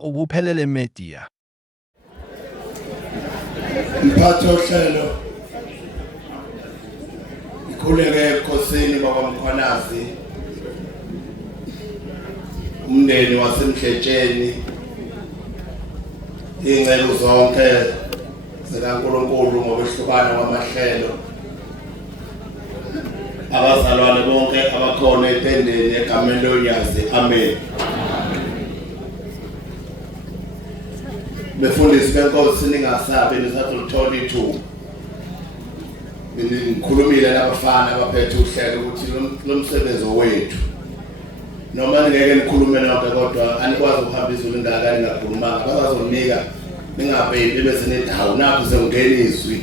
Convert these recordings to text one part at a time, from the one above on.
ubuphelele media. Mphathi ohlelo ikhuleke ekhosini bakwaMkhwanazi umndeni wasemhletsheni ingcelo zonke zikaNkulunkulu ngokwehlukana kwamahlelo abazalwane bonke abakhona etendeni egameni loNyazi amen. Befundisi benkosi ningasabe nisathola ithuba ngikhulumile labafana abaphethe uhlelo ukuthi lo msebenzi wethu noma ngeke nikhulume nonke kodwa anikwazi ukuhamba izulu ingaka ningakhulumanga bazazonika ningabheki bese nedawu napho zongena izwi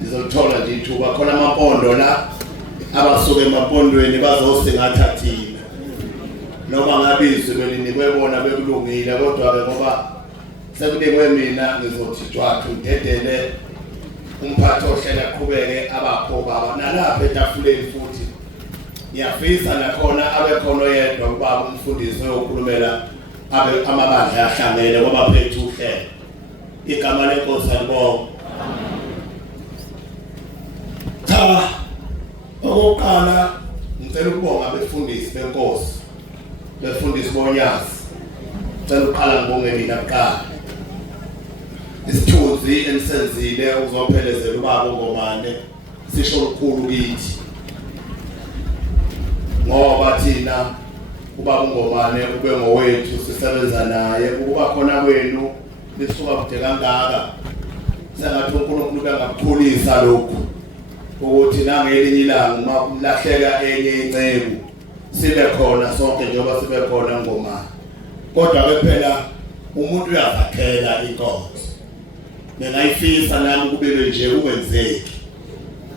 nizothola nje ithuba khona amampondo la abasuke emapondweni bazosingatha thina noma ngabizwe belinikwe bona bekulungile kodwa ke ngoba sekunikwe mina ngizothi jwathu ngidedele umphathi ohlelo aqhubeke abapho baba nalapha etafuleni futhi ngiyafisa nakhona abe khona yedwa ubaba umfundisi oyokhulumela abe amabandla ahlangene ngoba phethe uhlelo igama lenkosi alibonga. Cha okokuqala ngicela ukubonga abefundisi benkosi befundisi boNyazi ngicela uqala ngibonge mina kuqala isithunzi enisenzile uzophelezela ubaba uNgomane sisho ukukhulu kithi ngoba thina ubaba uNgomane ube ngowethu sisebenza naye ukuba khona kwenu lisuka kude kangaka sengathi uNkulunkulu kangakukhulisa lokhu ukuthi nangelinye ilanga uma kumlahleka enye incebo sibe khona sonke njengoba sibe khona Ngomane kodwa ke phela umuntu uyazakhela inkonzo ngayifisa nami kubele nje ukwenzeki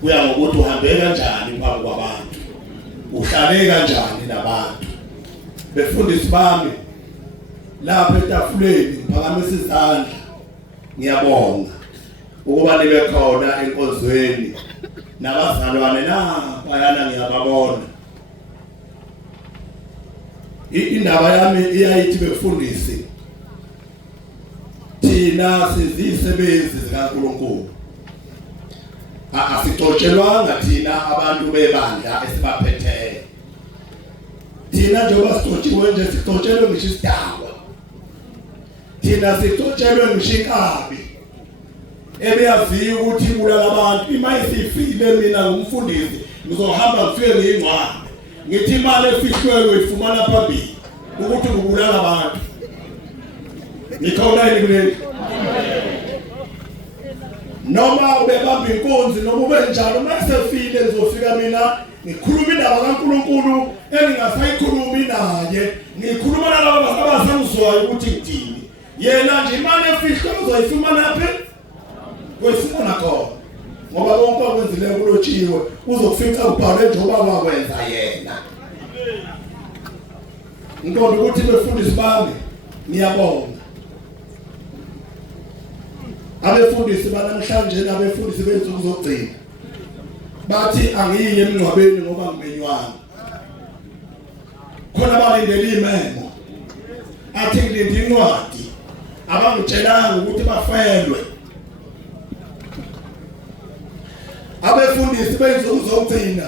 kuya ngokuthi uhambe kanjani phambi kwabantu uhlale kanjani nabantu. Befundisi bami lapha etafuleni ngiphakamisa izandla ngiyabonga ukuba nibe khona enkonzweni nabazalwane bayana ngiyababona. Indaba yami iyayithi befundisi thina sizisebenzi zikaNkulunkulu asixotshelwanga thina abantu bebandla esibaphetheyo thina njengoba sixotshiwe nje sixotshelwe ngisho isidakwa thina sixotshelwe ngisho inkabi ebeyaziyo ukuthi ibulala abantu ima isifile mina ngumfundisi ngizohamba ngifike ngiyingcwabe ngithi imali efihlwe ifumana phambili ukuthi ubulala abantu nikhona yini kuleli noma ubebamba inkonzi noma ube njalo masefile ngizofika mina ngikhuluma indaba kaNkulunkulu engingasayikhulumi naye ngikhuluma nalabo abasangizwayo ukuthi ngithini yena nje imali efihlwe uzoyifumana phi kwesifuna khona ngoba konke okwenzile kulotshiwe uzokufica ubhalwe njengoba wakwenza yena. Ngikho ukuthi befundisi bami ngiyabonga abefundisi banamhlanje nabefundisi bensuku zokugcina bathi angiye emngcwabeni ngoba ngimenywanga khona balindele imemo athi ngilinde incwadi abangitshelanga ukuthi bafelwe. Abefundisi bensuku zokugcina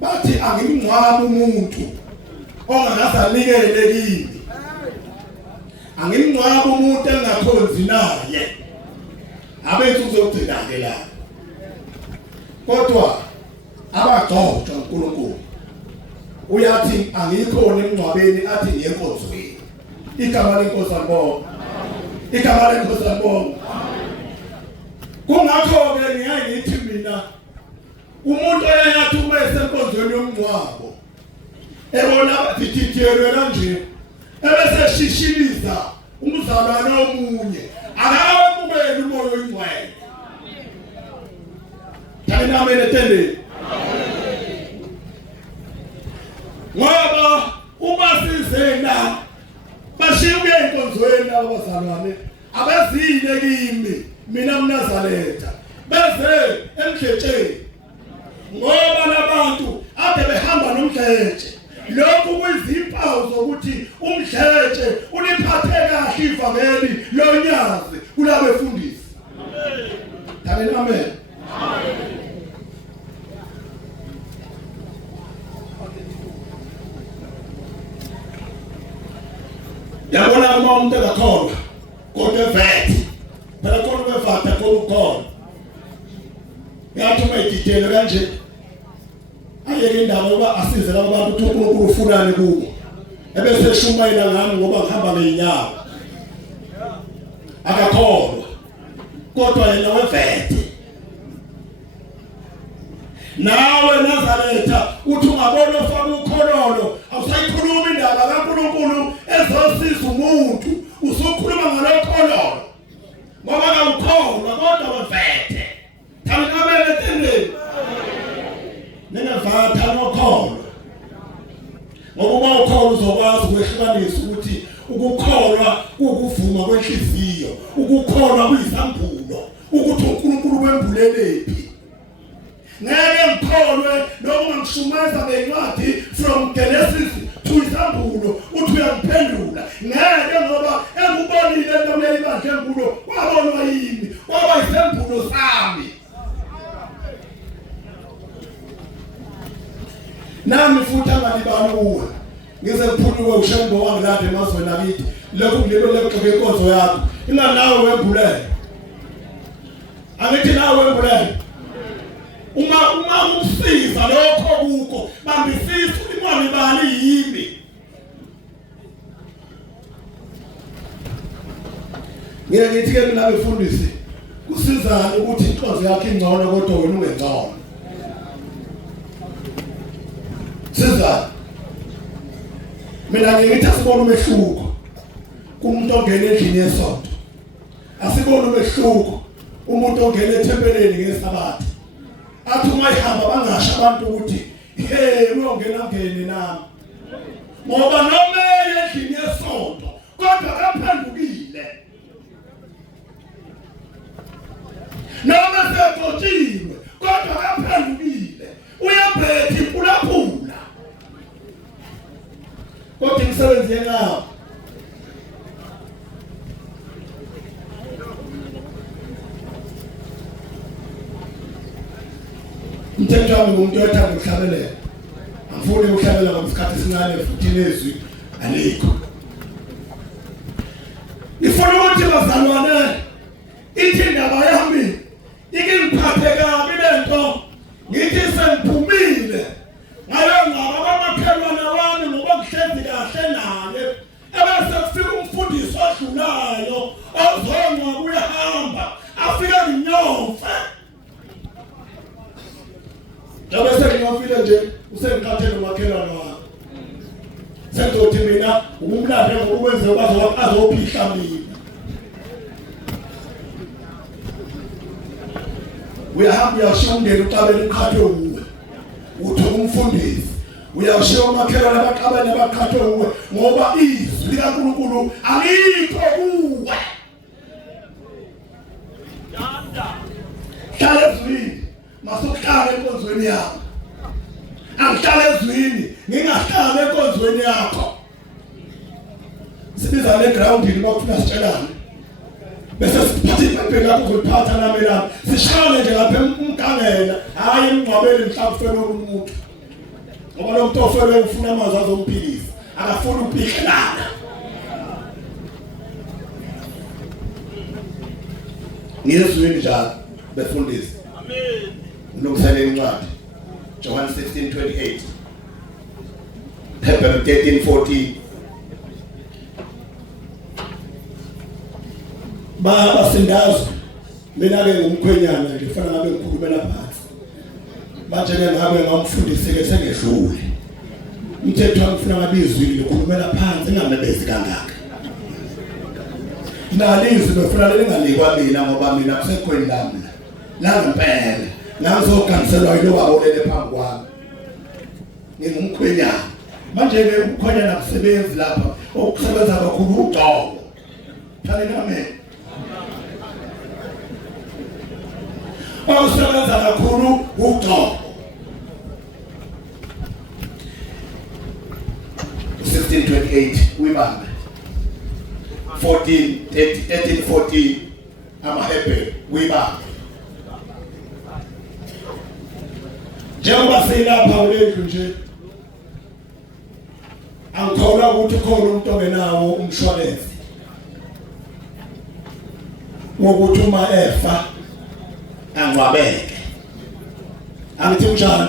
bathi angimngcwabi umuntu ongakazanikele kimi angimngcwabi umuntu engakhonzi naye abensuku zokugcina ke la kodwa abagcotshwa uNkulunkulu uyathi angikhona emngcwabeni athi ngiyenkonzweni igama lenkosi alibonga igama lenkosi alibonga. Kungakho ke ngiyayithi mina umuntu oyayathi uma esenkonzweni yomngcwabo ebona abathithiyelwe kanje ebese shishiliza umzalwane omunye akawubukeli umoya oyingcwele. Thina amene tende ngoba uma sizena bashiye enkonzweni abazalwane abazile kimi mina mNazaretha beze emhletsheni ngoba labantu ade behamba nomhleje lokhu kuyizimpawu zokuthi umhleje uniphathe kahle ivangeli lonyazi kulabo befundisi. Amen. Amen. Yabona uma umuntu engakholwa kodwa evethe phela khona bevatha khona ukholwa yathi uma ididele kanje ayeke indaba yoba asize labo bantu ukuthi uNkulunkulu ufunani kubo ebese eshumayela ngami ngoba ngihamba ngeinyawo akakholwa kodwa yena wevethe. Nawe Nazaretha uthi ungabona ufaka ukhololo awusayikhuluma indaba kaNkulunkulu ezosiza umuntu usukhuluma ngalokhololo ngoba akukholwa kodwa wevethe. Thana kabele tendeni ningavatha nokholwa ngoba ukholwa uzokwazi ukwehlukanisa ukuthi ukukholwa ukuvuma kwenhliziyo, ukukholwa kuyisambulo ukuthi uNkulunkulu wembulelephi. Ngeke ngikholwe noma ngishumayeza ngencwadi from Genesis to isambulo uthi uyangiphendula. Ngeke ngoba engubonile entomle ibandla enkulu wabonwa yini waba isembulo sami. Nami futhi angalibaluwe ngize kuphuluke ushembo wangilapha emazweni akithi lokhu ngilelo leqheke inkonzo yakho inganawe wembulele angithi nawe wembulele uma umsiza lokho kuko bambisisa imali bali yimi. Ngithi ke mina befundisi kusizana ukuthi inkonzo yakho ingcono kodwa wena ungengcono. Siza mina ngithi asibone umehluko kumuntu ongena endlini yesonto, asibone umehluko umuntu ongena ethempeleni ngesabatha athi uma ihamba bangasho abantu ukuthi uyongena ngene nami ngoba noma endlini yesonto kodwa kaphendukile noma seqotshiwe kodwa kaphendukile uyabhetha impulaphula kodwa imisebenzi yenqaba. Umthetho wami ngumuntu othanda ukuhlabelela. Angifuni ukuhlabelela ngosikhathi esincane futhi nezwi alikho. Ngifuna ukuthi bazalwane ithi indaba yami ikingiphathe kabi lento ngithi sengiphumile ngayo ngaba amakhelwane wami ngoba kuhlezi kahle naye ebese kufika umfundisi odlulayo ozonga kuyahamba afika nginyomfe bese ngiyofile nje usengikhathele umakhelwane wami senzothi mina umlande ngokwenza kwazo azophihla mina uyahamba uyashiya umndeni uqabele uqhathwe uwe uthi umfundisi uyashiya umakhelwane abaqabane abaqhathwe uwe ngoba izwi likaNkulunkulu alikho kuwe. Hlala ezwini masukuhlala enkonzweni yakho. Angihlala ezwini ngingahlala enkonzweni yakho. Sibiza le groundini bakufuna sitshelane bese siphathe impela lakho uzoliphatha nami lapha sishale nje lapha umgangela hayi emngcwabeni mhlawumbe ufele umuntu ngoba lo muntu ofele ufuna amazwi azomphilisa akafuni uphihlana. Ngiyezwini njalo befundisi. Amen. Ngilungisele incwadi John 16:28 Hebrew 13:14 Baba sindazwe mina ke ngumkhwenyana nje ufana ngabe ngikhulumela phansi manje ke ngabe ngamfundise ke sengedlule umthetho wangifuna ngabizwile ukhulumela phansi ngamebezi kangaka nalizwi befuna lingalikwa mina ngoba mina kusekhweni lami la ngempela ngazoganselwa yilo wabolele phambi kwami ngingumkhwenyana manje ke umkhwenyana kusebenzi lapha okusebenza kakhulu ugqoko thana amen. Awusebenza kakhulu ugqoko 16:28 uyibambe 13-14 amahebhe uyibamba njengoba silapha ulendlu nje angikholwa ukuthi khona umuntu ongenawo umshwalense wokuthi uma efa angcwabeke angithi njalo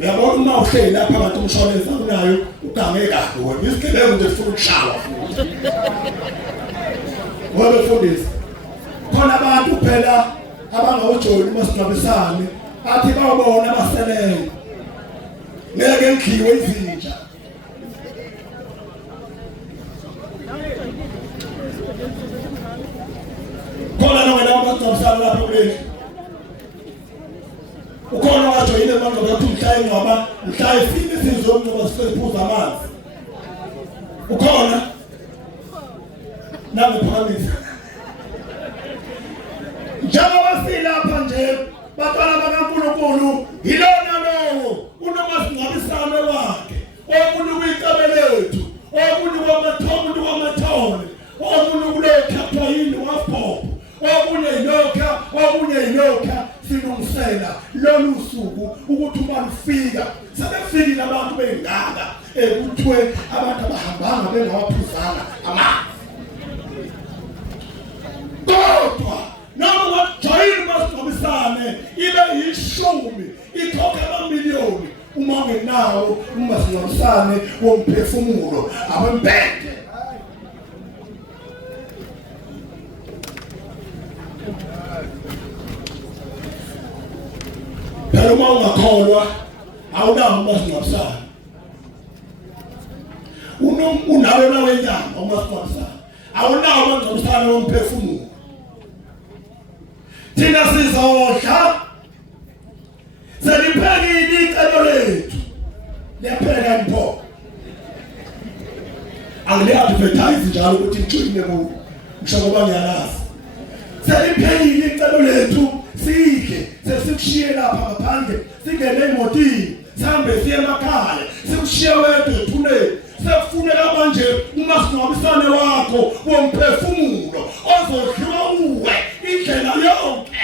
uyabona uma uhleli lapha abantu umshwalense unayo ugange kahle wena isikebeko nje ufuna ukushawa futhi ngoba befundisa khona abantu phela abangawujoli masingcwabisane athi bawubona abaselele ngeke ngikhiwe izinja khona nongena abangcwabisane lapha kuleli ukhona wajoyine manje ngathi umhlaye ngoba mhlaye sini sizomnqoba siphuza amanzi ukhona nami phamisa njengoba silapha nje batwana bakaNkulunkulu yilona lowo unomasingcwabisane wakhe omuntu kuyicabelelethu omuntu kwamathole omuntu kulokhathwa yini waphopho okunye inokha silungisela lolu suku ukuthi uma lufika sebefikile abantu bengaka ekuthiwe abantu abahambanga bengawaphuzanga amanzi kodwa noma wajoyina umasingcwabisane ibe yishumi ikhokha amamiliyoni uma ungenawo umasingcwabisane womphefumulo abembede phela uma ungakholwa awunawo umasingcwabisane unawo nawe inyama umasingcwabisane awunawo umasingcwabisane womphefumulo thina sizodla seliphekile icebo lethu liyapheka mpho angile-advertise njalo ukuthi ngicwile kuwo mshokoba ngiyalazi seliphekile icebo lethu sidle sesikushiye lapha ngaphandle singene emotini sihambe siye emakhaya sikushiye wedwa ethuneni sekufuneka manje umasingcwabisane wakho womphefumulo ozodliwa uwe indlela yonke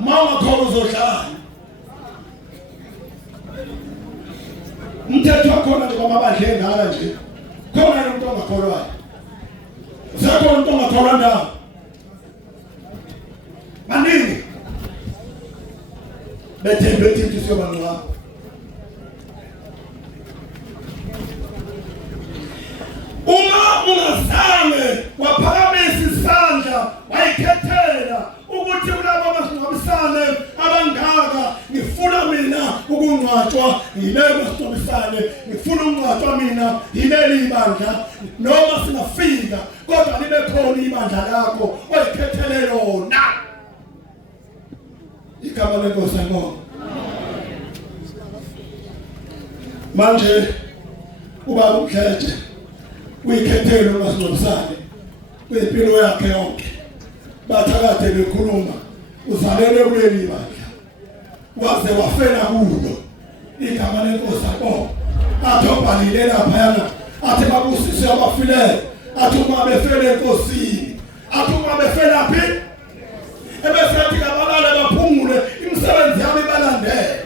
mama khona uzodlala umthetho wakhona nje kwamabandla engaka nje khona umuntu ongakholwayo usekhona umuntu ongakholwa ndawo maningi bethembe ukuthi siyobanqaba uma ungazange waphakamisa isandla wayikhethela ukuthi kulabo masingcwabisane abangaka ngifuna mina ukungcwatshwa yilelo masingcwabisane ngifuna ukungcwatshwa mina yileli ibandla noma singafika kodwa libe khona ibandla lakho oyikhethele lona igama lenkosi ngoma manje ubaba uMkhethe uyikhethele umasingcwabisane kwimpilo yakhe yonke bathakade bekhuluma uzalele kuleli bandla waze wafela kulo igama lenkosi ngoma athi obhalile lapha yana athi babusise abafileyo athi uma befele enkosini athi uma befela phi ebesethi kabalale baphumule imisebenzi yabo ibalandele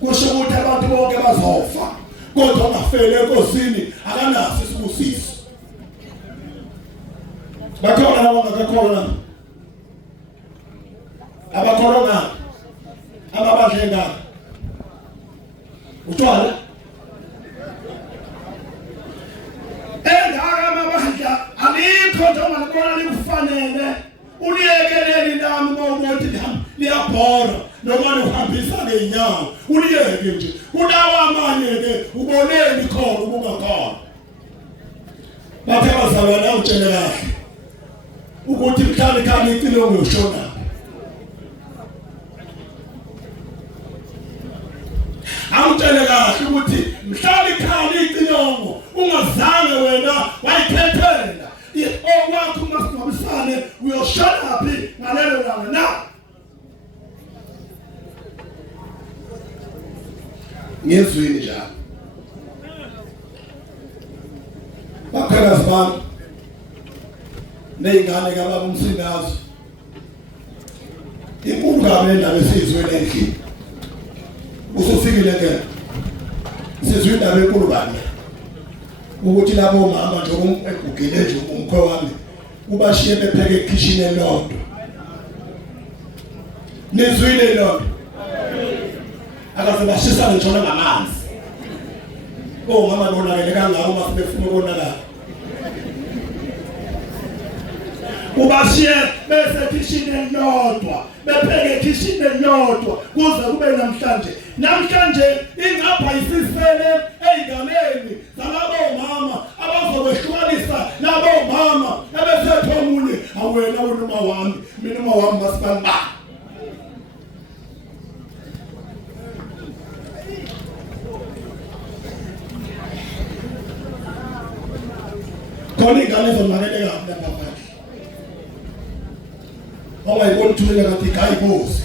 kusho ukuthi abantu bonke bazofa kodwa ungafele enkosini akanaso isibusiso bakhona laba ngakholwa abakholwa ababadle ngaka uthola engaka amabandla alikho njengoba libona likufanele uliyekelele nami mawuthi liyabhora noma lihambisa ngeenyawo uliyeke nje unawo amanye-ke uboneni khona ubungakhona bathe bazalwane awutshele kahle ukuthi mhlawumbe khani icilongo yoshona awutshele kahle ukuthi mhlawumbe khani icilongo ungazange wena wayikhethela owakho umasingcwabisane uyoshona phi ngalelo langa na ngezwini njalo Bakakazi bami nezingane kababa uMsindazi inkulu kabi indaba esizwe endlini usufikile ke sizwe indaba enkulu kabi ukuthi labo mama nje ugile nje umkhwe wami ubashiye bepheke ekitchen elodwa nizwile lodwa akaze bashisa ngitshona ngamanzi mama bonakele kangako uma sibefuna ukonakala ubashiye bese kitchen elodwa bepheke kitchen elodwa kuze kube namhlanje ingapha isisele ezinganeni zalabo mama abazobehlukanisa labo mama ebesethomule awena unoma wami mina uma wami masibamba khona ingane zomakeleka lapha ongayibona thule ngathi kayibozi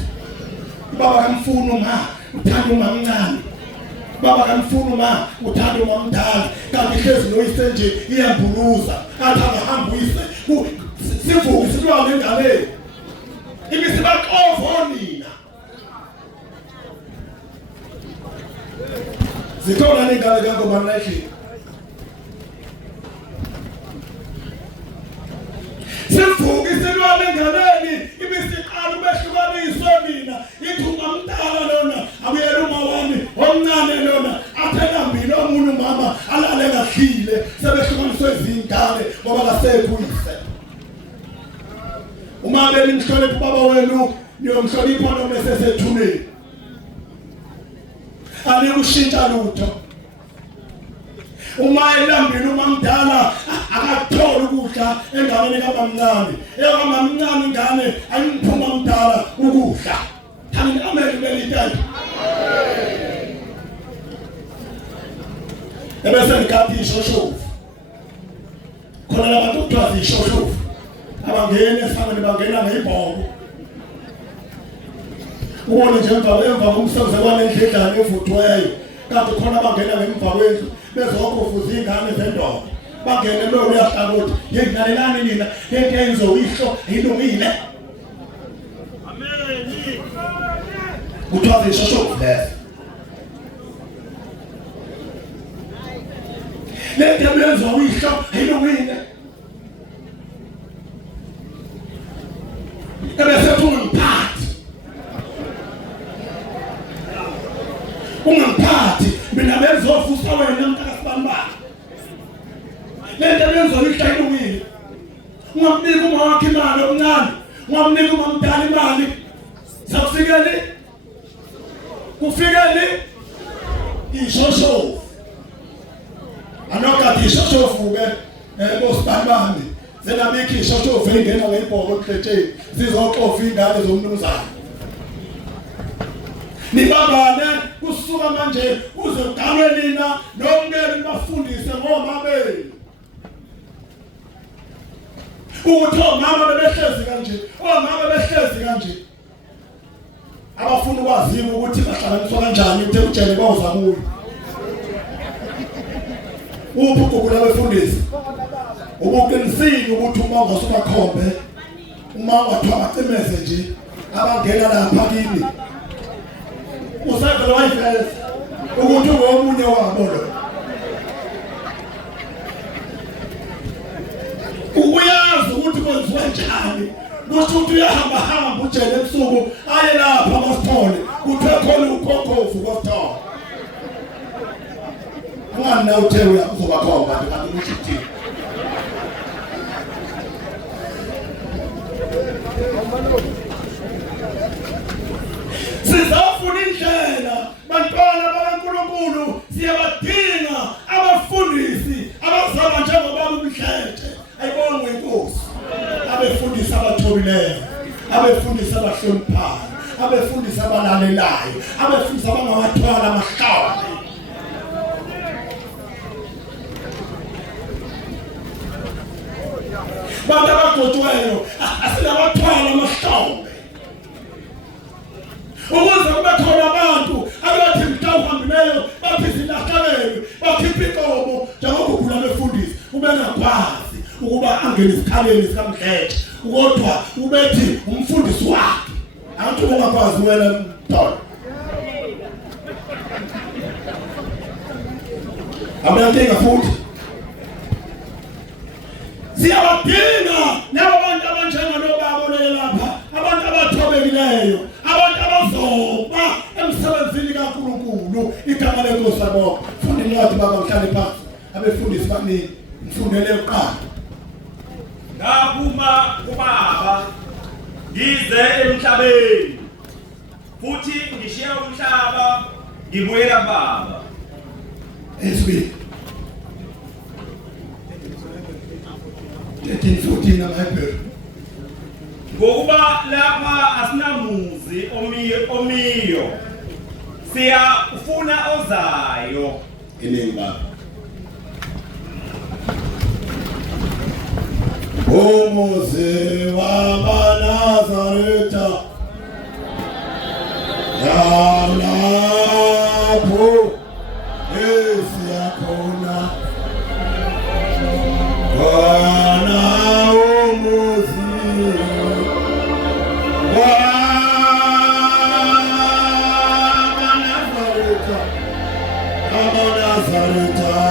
baba kamfuna uma uthanda uma mncane baba kamfuna uma uthanda uma mdala kanti hlezi noyise nje iyambuluza athi angahamba uyise sivuke silwa ngengane ibisibaxovo nina zithola nengane kangoba nayihle sivuke silwa ngenganeni ibisiqala ubehlukaniswe mina ithunga mdala lona abuyela uma wami omncane lona aphela mbili omunye umama alale ngahlile sebehlukaniswe izingane ngoba kasekho uyise uma belimhlonipha baba wenu niyomhlonipha noma esesethuneni alikushintsha lutho uma elambile uma mdala akathola ukudla enganeni kabamncane eyabamncane ingane ayiphuma mdala ukudla thani amele belitanda ebese ngikaphi ishoshovu khona labantu kuthiwa ishoshovu abangene esangweni bangena ngeyibhoko ubone nje emva komsebenzi kwanendledlana evuthweyo kanti khona bangena ngemva kwendlu bezokufuza ingane zendoda bangene lo uyahlangothi ngilalelani nina into enzoyihlo ilungile amen kuthiwa ishoshovu lento enzoyihlo ilungile ebese ungamphathi mina bezofusa wena mntakasibamba lento benzoyihla ilungile ungamnika uma wakhe imali omncane ungamnika uma mdala imali sakufikele kufikele ishoshovu anokathi ishoshovu ke bosibambami zenabikho ishoshovu engena ngeyibhoko ekhetsheni zizoxofa ingane zomnumzana nibambane kusuka manje uze ugalwe nina nomkeli bafundise ngoma benu ukuthi omama bebehlezi kanje abafuna ukwazi ukuthi bahlanganiswa kanjani uthe utshele bawuza kuyo uphukula befundisi ubuqinisile ukuthi uma ungasuka khombe uma ungathwa macimeze nje abangena lapha kini usavela wayifeza ukuthi ungomunye wabo lo uyazi ukuthi kwenziwa njani ukuthi uyahamba ujele ebusuku aye lapha masithole kuthe khona ukhokhofu kwasithole mwana uthe uzobakhomba kanti ushithini sizafuna indlela bantwana bakaNkulunkulu siyabadinga abafundisi abazaba njengobaba uMhlethe ayibonge inkosi abefundisi abathobileyo abefundisi abahloniphayo abefundisi abalalelayo abefundisi abangawathwala amahlawuli bantu abagcotshweyo asinabathwala amahlawuli ukuze kube khona abantu abathi mhlawumbe hambileyo baphisa ilahlakele bakhipha inkomo njengoba ugula befundisi ubengakwazi ukuba angene isikhaleni sikaMdletshe kodwa ubethi umfundisi wakhe awuthi ungakwazi wena Mtolo abayenza futhi siyabadinga labo bantu abanjengalobabonele lapha abantu abathobekileyo abantu abazoba emsebenzini kaNkulunkulu igama lenkosi labonke funda incwadi baba mhlale phansi abefundisi baningi mfundele uqala ngaphuma kubaba ngize emhlabeni futhi ngishiya umhlaba ngibuyela kubaba esibili 13-14 amaHebheru ngokuba lapha asinamuzi omiyo siyafuna ozayo iningi baba umuzi wamaNazaretha yalapho esiyakhona khona umuzi wamaNazaretha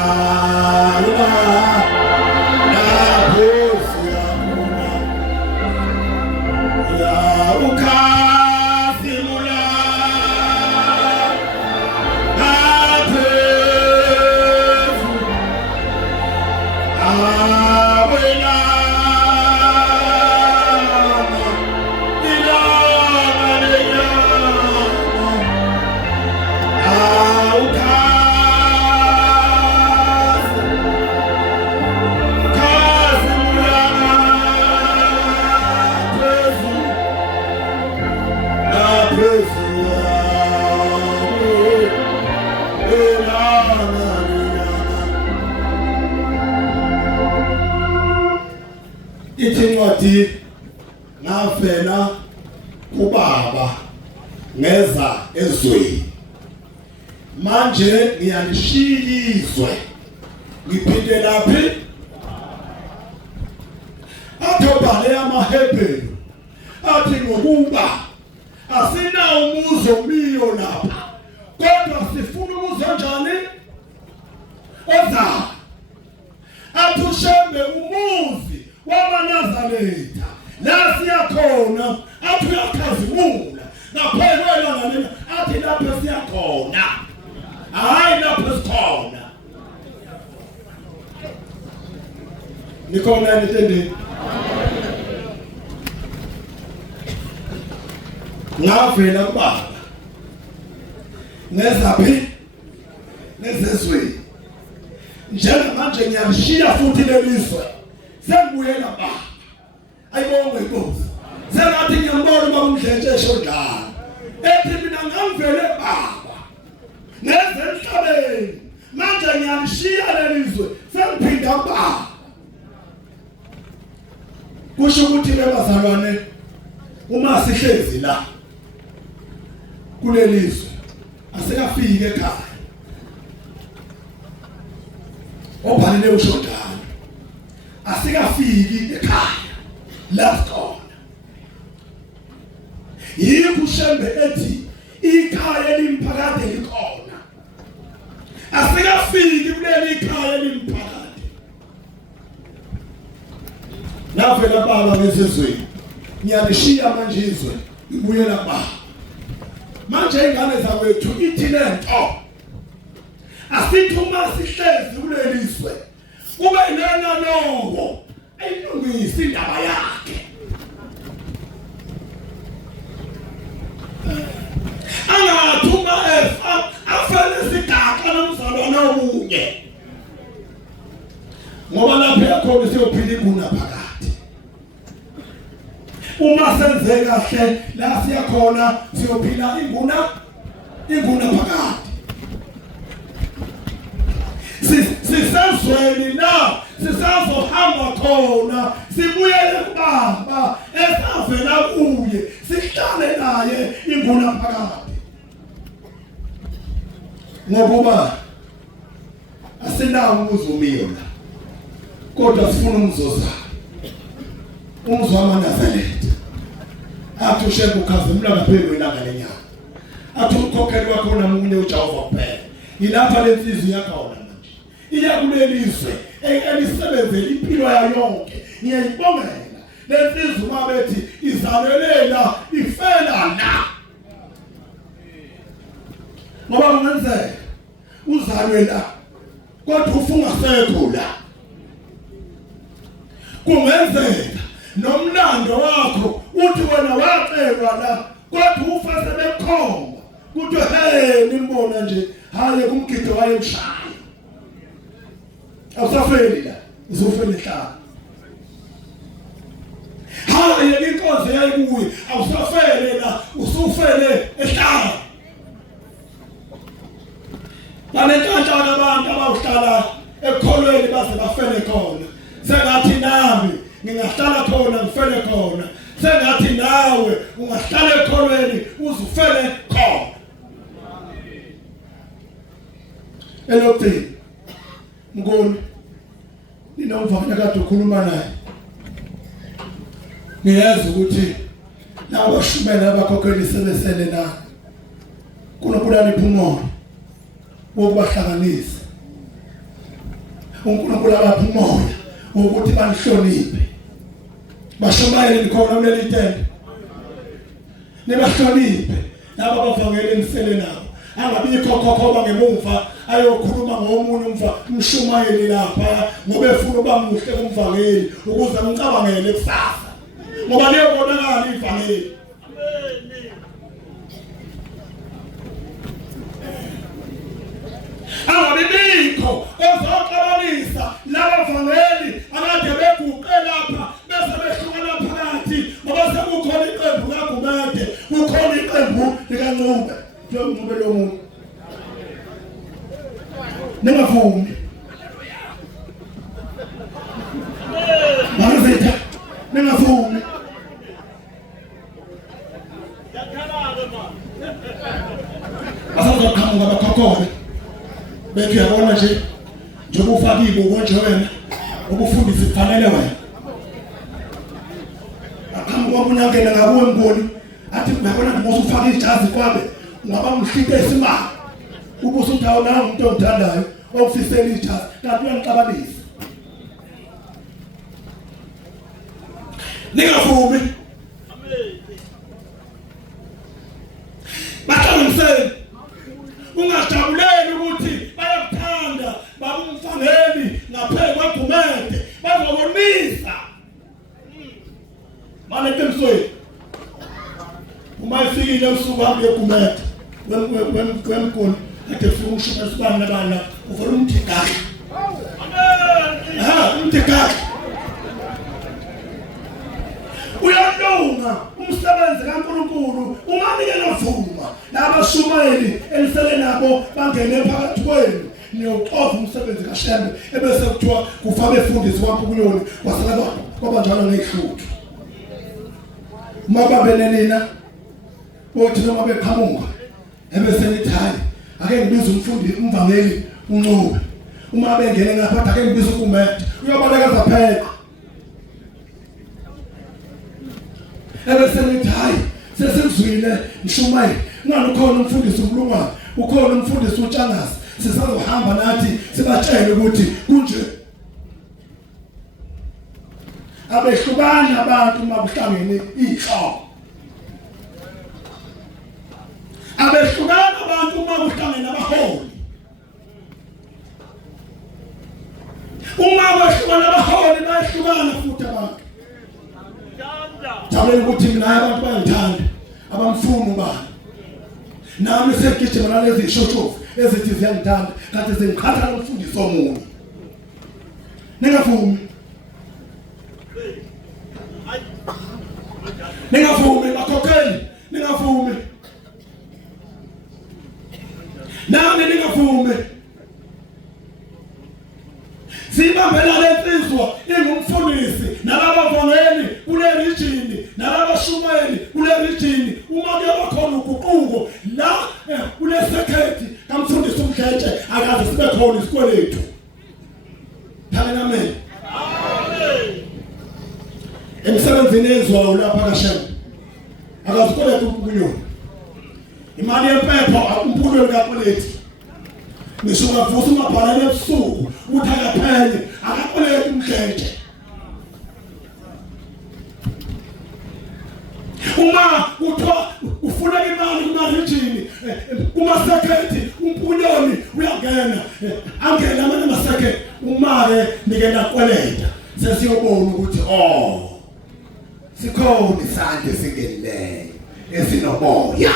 ithi ngavela kubaba ngeza ezweni manje ngiyalishiyizwe ngiphinde laphi athobhale amaHebheru athi ngokuba asina umuzi omiyo lapha kodwa sifuna umuzi onjani oza athushembe umuzi wamaNazaretha la siyakhona athi uyakhazimula ngaphela lana lena athi lapho siyakhona hayi lapho sikhona nikhona nitende ngavela kubaba nezaphi nezezweni njengamanje ngiyalishiya futhi lelizwe sengibuyela baba ayibonge inkosi sengathi ngiyambona baba uMdletshe eshodlana ethi mina ngangivele baba ngeze emhlabeni manje ngiyalishiya lelizwe sengiphinda baba kusho ukuthi lebazalwane uma sihlezi la kulelizwe asikafike ekhaya obhalele ushodlana asikafiki ekhaya la khona yikho uShembe ethi ikhaya elimphakade likhona asikafiki kuleli ikhaya elimphakade navela baba ngesizweni ngiyalishiya manje izwe ngibuyela baba manje ingane zawethu ithi lento asithi uma sihlezi kulelizwe kube nenanongo ayilungise indaba yakhe angathuma afele sigaka nomzalwane omunye ngoba lapha yakhona siyophila iguna phakathi uma senze kahle la siyakhona siyophila iguna phakathi sisezweni la sisazohamba khona sibuyele kubaba esavela kuye sihlale naye inguna phakathi ngokuba asinawo umuzi umiyo la kodwa sifuna umzoza uMnazaretha athi ushebe ukhazimula ngaphezulu ilanga lenyanga athi umkhokheli wakho namunye uJehova kuphela ilapha lensizwe yakhona manje iya kulelizwe elisebenzele impilo yayo yonke ngiyayibongela lensizwe mabethi izalelela ifela la ngoba kungenzeka uzalwe la kodwa ufunga sekho la kungenzeka nomlando wakho uthi wena wacelwa la kodwa ufa sebekhomba kuthi hey nimbona nje haye kumgido wayemshaya awusafeli la uzofela ehlala haye inkonzo yayibuye awusafele la usufele ehlala banenkantshala abantu abawuhlala ekholweni base bafele khona sengathi nami ngingahlala khona ngifele khona sengathi nawe ungahlala ekholweni uzufele khona elokutini ngoni ninomvana kade ukhuluma naye niyazi ukuthi lawa shumela abakhokheli sebesele na kunokulani phumona wokubahlanganisa uNkulunkulu abaphumoya ukuthi banihloniphe bashumayele khona kuleli tende nibahloniphe laba abavangeli nisele nabo angabikho khokhoba ngemuva ayokhuluma ngomunye umva umshumayeli lapha ngoba efuna bamuhle umvangeli ukuze amcabangele kusasa ngoba liyobonakala ivangeli angabibikho ezoxabanisa laba vangeli akade beguqe lapha bese behlukana phakathi ngoba sekukhona iqembu kaGumede kukhona iqembu likaNcube Ncube lo muntu ningavumi Marazitha ningavumi asazoqhamuka bakhokhole bethi yabona nje njengoba ufakile konje wena ukufundisa kufanele wena aqhamuka ubunyangena ngakuwe mboni athi uyabona ngoba ufaka ijazi kwabe ngaba mhlike esimanga ubuso utawo na umuntu omthandayo okufisela ijazi kanti uyanixabanisa ningavumi bahlanganiseni ungajabuleli ukuthi bayakuthanda babumfangeli ngaphezulu kwaGumede bazobonisa manje emsweni uma ifikile usuku hambe eGumede wemkoni ade ufuna ukushuka isibani nabana uvela umthikazi umthikazi uyalunga umsebenzi kaNkulunkulu unganikela vuma labashumayeli elisele nabo bangene phakathi kwenu niyoxova umsebenzi kaShembe ebese kuthiwa kufa befundisi waMpukuloni wasalaba kwabanjalo nehluthu mababe nina bothi noma beqhamuka ebese nithi hayi ake ngibize umvangeli uNcube uma bengene ngapha ake ngibize uGumede uyobaleka zaphela ebese nithi hayi sesimzwile mshumayeli ngani ukhona umfundisi uMlungwane ukhona umfundisi uTshangasi sisazohamba nathi sibatshele ukuthi kunje abehlukana abantu uma kuhlangene ihloko abehlukana abantu uma kuhlangene abaholi uma behlukana abaholi bayahlukana futhi abantu Jabule ukuthi mina abantu bayangithanda abamfuna ubani nami sekugijima nalezi shoshofu ezithi ziyangithanda kanti sengikhatha umfundisi omunye ningavumi bakhokheli ningavumi nami ningavumi sibambela lensizwa ingumfundisi nalabavangeli kule region nalabashumayeli kule region uma kuyoba khona uguquko la kule security kamfundisi uMdletshe akaze sibe khona isikweletu amen ezinezwayo lapha kaShem akazikoleta umphunyoni imali yempepho umphunyoni kakoleti ngisho ngavusa umabhalane ebusuku uthi akaphele akakoleta umdletshe uma uthiwa ufuna imali kuma-region kuma-security umphunyoni uyangena angena amanye ama-security uma-ke nike nakweleta sesiyobona ukuthi sikhona isandla esingenileyo esinomoya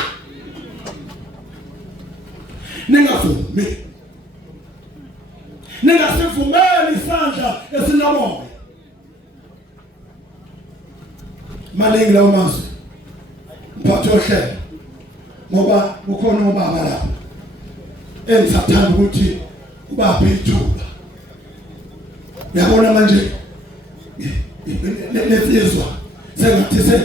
ningasivumeli isandla esinomoya maningi lawo mazwi mphathi ohlelo ngoba kukhona ubaba lapha engisathanda ukuthi ubaphe ithuba uyabona manje lesizwa sengathi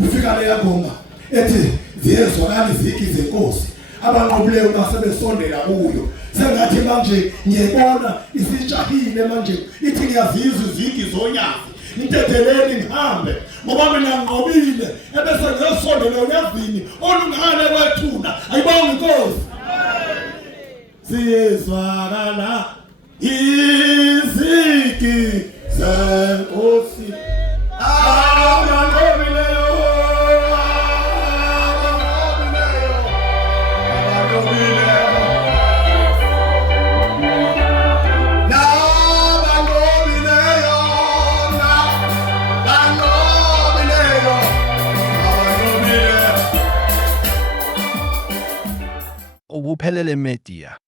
kufika leya ngoma ethi ziyezwakala izigi zenkosi abanqobuleyo basebesondela kuyo sengathi manje ngiyibona isijahile manje ithi ngiyazizwa izigi zonyazi ntetheleni ngihambe ngoba mina nginqobile ebese ngiyosondela onyazini olungane kwethuna ayibonga inkosi siyezwakala izigi zenkosi Ubuphelele Media.